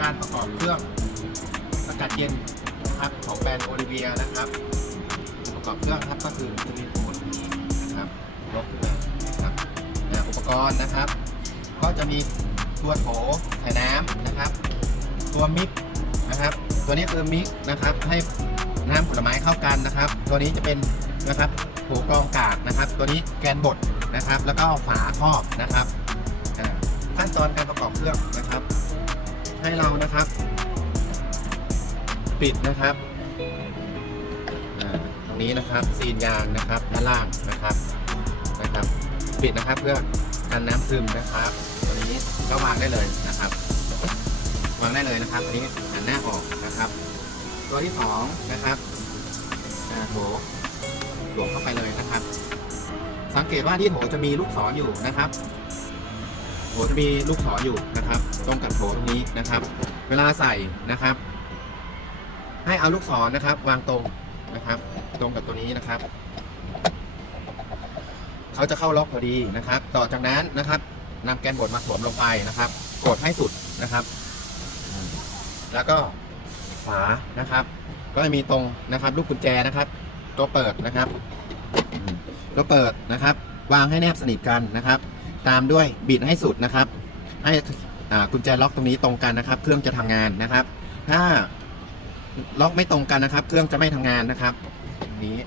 การประกอบเครื่องอากาศเย็นนะครับของแบรนด์โอลิเวียนะครับประกอบเครื่องครับก็คือจะมีทั้งหมดนี้นะครับยกขึ้นมานะครับอุปกรณ์นะครับ ก็จะมีตัวโถใส่น้ำนะครับ ตัวมิกนะครับ ตัวนี้คือมิกนะครับ ให้น้ำผลไม้เข้ากันนะครับ ตัวนี้จะเป็นนะครับโถกรองกากนะครับ ตัวนี้แกนบดนะครับ แล้วก็ฝาครอบนะครับขั้นตอนการประกอบเครื่องนะครับ ให้เรานะครับ ปิดนะครับตรงนี้นะครับซีนยางนะครับด้านล่างนะครับนะครับ ปิดนะครับเพื่อกันน้ำซึมนะครับตัวนี้ก็วางได้เลยนะครับวางได้เลยนะครับอันนี้หันหน้าออกนะครับ ตัวที่สองนะครับอ่าโถหลวมเข้าไปเลยนะครับ สังเกตว่าที่โถจะมีลูกศรอยู่นะครับ โถจะมีลูกศรอยู่นะครับตรงกับโถตรงนี้นะครับ เวลาใส่นะครับ ให้เอาลูกศรนะครับ วางตรงนะครับ ตรงกับตัวนี้นะครับเขาจะเข้าล็อกพอดีนะครับ ต่อจากนั้นนะครับนำแกนบดมาสวมลงไปนะครับ กดให้สุดนะครับ แล้วก็ฝานะครับ ก็จะมีตรงนะครับ ลูกกุญแจนะครับ ตัวเปิดนะครับ ตัวเปิดนะครับ วางให้แนบสนิทกันนะครับ ตามด้วยบิดให้สุดนะครับ ให้กุญแจล็อกตรงนี้ตรงกันนะครับ เครื่องจะทำงานนะครับ ถ้าล็อกไม่ตรงกันนะครับ เครื่องจะไม่ทำงานนะครับนี้